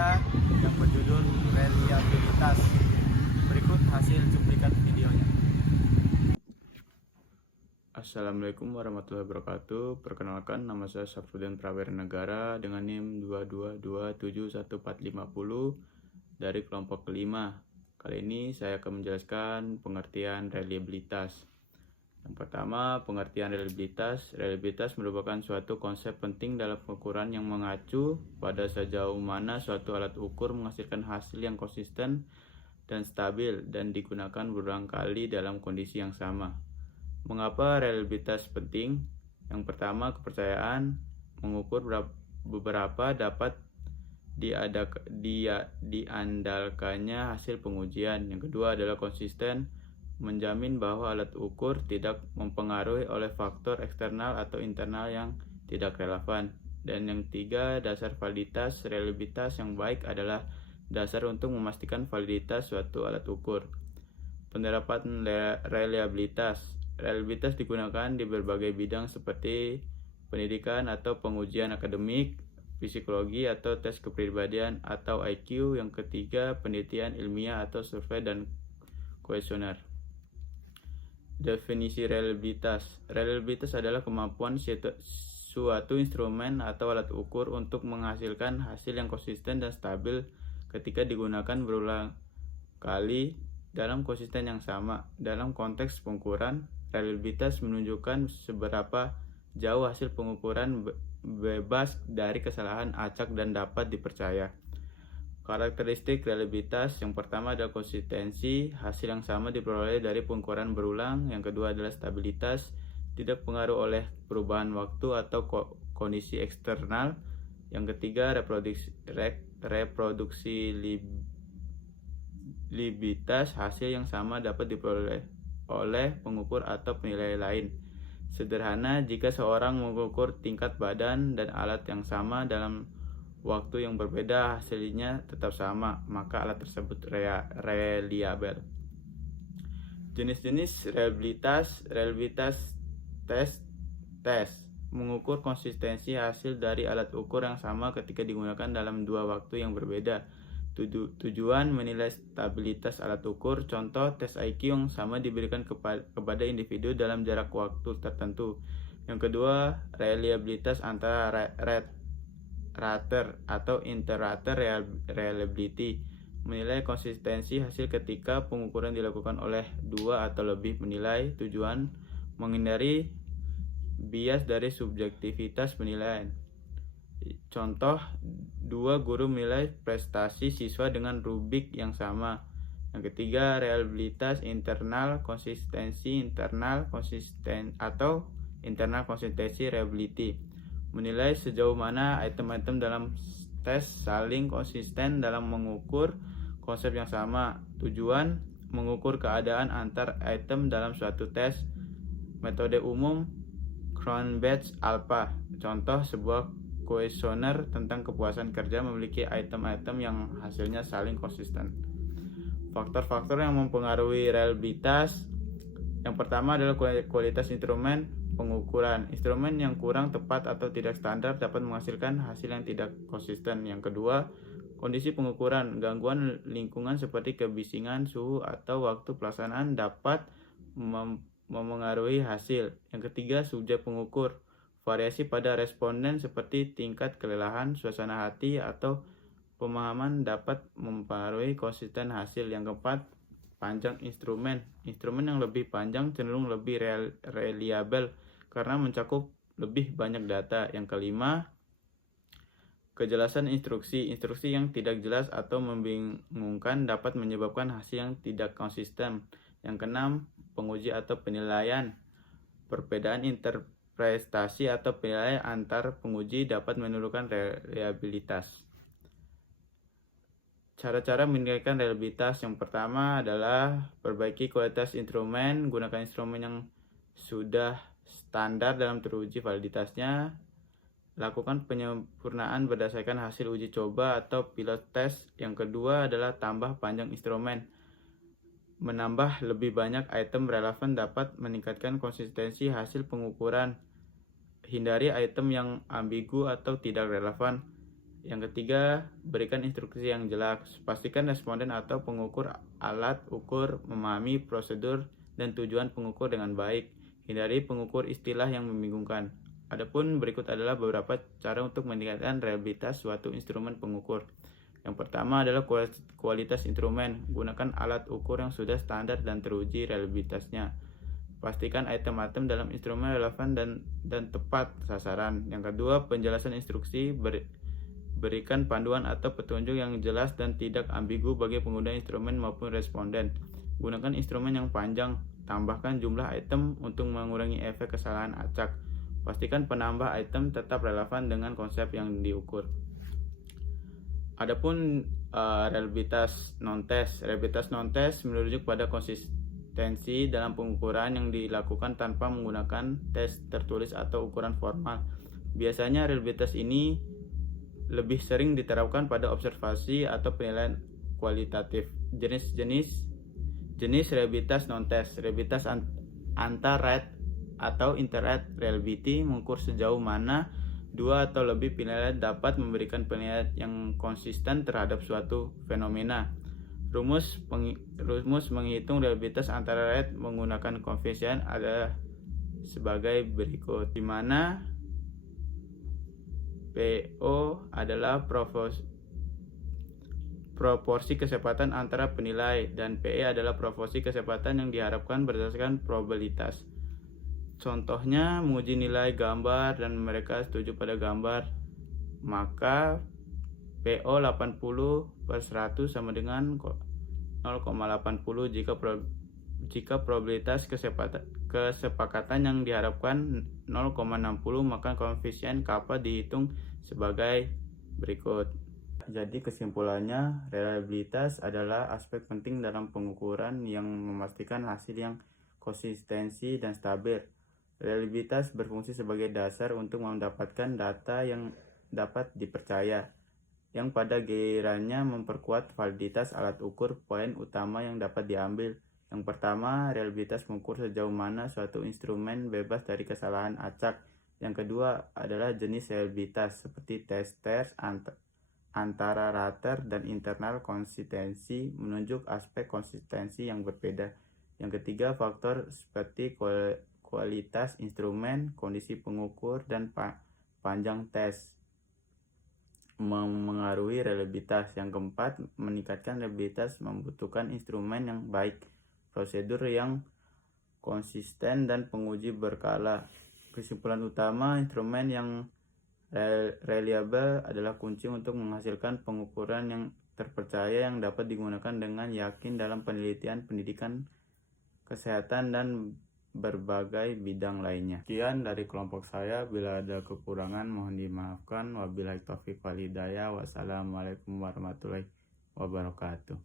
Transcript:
saya yang berjudul reliabilitas. Berikut hasil cuplikan videonya. Assalamualaikum warahmatullahi wabarakatuh. Perkenalkan, nama saya Safruddin Prawiranegara dengan NIM 2227140 dari kelompok kelima. Kali ini saya akan menjelaskan pengertian reliabilitas. Yang pertama, pengertian reliabilitas. Reliabilitas merupakan suatu konsep penting dalam pengukuran yang mengacu pada sejauh mana suatu alat ukur menghasilkan hasil yang konsisten dan stabil dan digunakan berulang kali dalam kondisi yang sama. Mengapa reliabilitas penting? Yang pertama, kepercayaan. Mengukur beberapa dapat diandalkannya hasil pengujian. Yang kedua adalah konsisten. Menjamin bahwa alat ukur tidak mempengaruhi oleh faktor eksternal atau internal yang tidak relevan. Dan yang ketiga, dasar validitas. Reliabilitas yang baik adalah dasar untuk memastikan validitas suatu alat ukur. Penerapan reliabilitas. Reliabilitas digunakan di berbagai bidang seperti pendidikan atau pengujian akademik, psikologi atau tes kepribadian atau IQ. Yang ketiga, penelitian ilmiah atau survei dan kuesioner. Definisi reliabilitas. Reliabilitas adalah kemampuan suatu instrumen atau alat ukur untuk menghasilkan hasil yang konsisten dan stabil ketika digunakan berulang kali dalam konsisten yang sama. Dalam konteks pengukuran, reliabilitas menunjukkan seberapa jauh hasil pengukuran bebas dari kesalahan, acak, dan dapat dipercaya. Karakteristik reliabilitas yang pertama adalah konsistensi. Hasil yang sama diperoleh dari pengukuran berulang. Yang kedua adalah stabilitas, tidak pengaruh oleh perubahan waktu atau kondisi eksternal. Yang ketiga, reproduksibilitas. Hasil yang sama dapat diperoleh oleh pengukur atau penilai lain. Sederhana, jika seorang mengukur tingkat badan dan alat yang sama dalam waktu yang berbeda, hasilnya tetap sama, maka alat tersebut reliable. Jenis-jenis reliabilitas. Reliabilitas tes mengukur konsistensi hasil dari alat ukur yang sama ketika digunakan dalam dua waktu yang berbeda. Tujuan menilai stabilitas alat ukur. Contoh, tes IQ yang sama diberikan kepada individu dalam jarak waktu tertentu. Yang kedua, reliabilitas antara rater atau inter-rater reliability, menilai konsistensi hasil ketika pengukuran dilakukan oleh dua atau lebih penilai. Tujuan menghindari bias dari subjektivitas penilaian. Contoh, dua guru menilai prestasi siswa dengan rubrik yang sama. Yang ketiga, reliabilitas internal, konsistensi internal konsisten atau internal konsistensi reliability, menilai sejauh mana item-item dalam tes saling konsisten dalam mengukur konsep yang sama. Tujuan mengukur keadaan antar item dalam suatu tes. Metode umum Cron-Batch-Alpha. Contoh, sebuah kuesioner tentang kepuasan kerja memiliki item-item yang hasilnya saling konsisten. Faktor-faktor yang mempengaruhi reliabilitas. Yang pertama adalah kualitas instrumen pengukuran. Instrumen yang kurang tepat atau tidak standar dapat menghasilkan hasil yang tidak konsisten. Yang kedua, kondisi pengukuran. Gangguan lingkungan seperti kebisingan, suhu, atau waktu pelaksanaan dapat memengaruhi hasil. Yang ketiga, subjek pengukur. Variasi pada responden seperti tingkat kelelahan, suasana hati, atau pemahaman dapat mempengaruhi konsisten hasil. Yang keempat, panjang instrumen. Instrumen yang lebih panjang cenderung lebih reliable karena mencakup lebih banyak data. Yang kelima, kejelasan instruksi. Instruksi yang tidak jelas atau membingungkan dapat menyebabkan hasil yang tidak konsisten. Yang keenam, penguji atau penilaian. Perbedaan interpretasi atau penilaian antar penguji dapat menurunkan reliabilitas. Cara-cara meningkatkan reliabilitas. Yang pertama adalah perbaiki kualitas instrumen. Gunakan instrumen yang sudah standar dalam teruji validitasnya. Lakukan penyempurnaan berdasarkan hasil uji coba atau pilot test. Yang kedua adalah tambah panjang instrumen. Menambah lebih banyak item relevan dapat meningkatkan konsistensi hasil pengukuran. Hindari item yang ambigu atau tidak relevan. Yang ketiga, berikan instruksi yang jelas. Pastikan responden atau pengukur alat ukur memahami prosedur dan tujuan pengukur dengan baik. Hindari pengukur istilah yang membingungkan. Adapun berikut adalah beberapa cara untuk meningkatkan reliabilitas suatu instrumen pengukur. Yang pertama adalah kualitas instrumen. Gunakan alat ukur yang sudah standar dan teruji reliabilitasnya. Pastikan item-item dalam instrumen relevan dan tepat sasaran. Yang kedua, penjelasan instruksi. Berikan panduan atau petunjuk yang jelas dan tidak ambigu bagi pengguna instrumen maupun responden. Gunakan instrumen yang panjang. Tambahkan jumlah item untuk mengurangi efek kesalahan acak. Pastikan penambah item tetap relevan dengan konsep yang diukur. Adapun reliabilitas non-test. Reliabilitas non-test merujuk pada konsistensi dalam pengukuran yang dilakukan tanpa menggunakan tes tertulis atau ukuran formal. Biasanya reliabilitas ini lebih sering diterapkan pada observasi atau penilaian kualitatif. Jenis reliabilitas non-test. Reliabilitas antar-rate atau inter-rate reliability mengukur sejauh mana dua atau lebih penilaian dapat memberikan penilaian yang konsisten terhadap suatu fenomena. Rumus menghitung reliabilitas antar-rate menggunakan koefisien adalah sebagai berikut, di mana PO adalah proporsi kecepatan antara penilai dan PE adalah proporsi kecepatan yang diharapkan berdasarkan probabilitas. Contohnya, menguji nilai gambar dan mereka setuju pada gambar, maka PO 80/100 sama dengan 0,80 jika probabilitas kesepakatan yang diharapkan 0,60, maka koefisien kappa dihitung sebagai berikut. Jadi kesimpulannya, reliabilitas adalah aspek penting dalam pengukuran yang memastikan hasil yang konsistensi dan stabil. Reliabilitas berfungsi sebagai dasar untuk mendapatkan data yang dapat dipercaya, yang pada gilirannya memperkuat validitas alat ukur. Poin utama yang dapat diambil. Yang pertama, reliabilitas mengukur sejauh mana suatu instrumen bebas dari kesalahan acak. Yang kedua adalah jenis reliabilitas seperti testers antara rater dan internal konsistensi menunjuk aspek konsistensi yang berbeda. Yang ketiga, faktor seperti kualitas instrumen, kondisi pengukur, dan panjang tes memengaruhi reliabilitas. Yang keempat, meningkatkan reliabilitas membutuhkan instrumen yang baik, prosedur yang konsisten, dan penguji berkala. Kesimpulan utama, instrumen yang reliable adalah kunci untuk menghasilkan pengukuran yang terpercaya yang dapat digunakan dengan yakin dalam penelitian, pendidikan, kesehatan, dan berbagai bidang lainnya. Sekian dari kelompok saya. Bila ada kekurangan mohon dimaafkan. Wabillahi taufiq wal hidayah. Wassalamualaikum warahmatullahi wabarakatuh.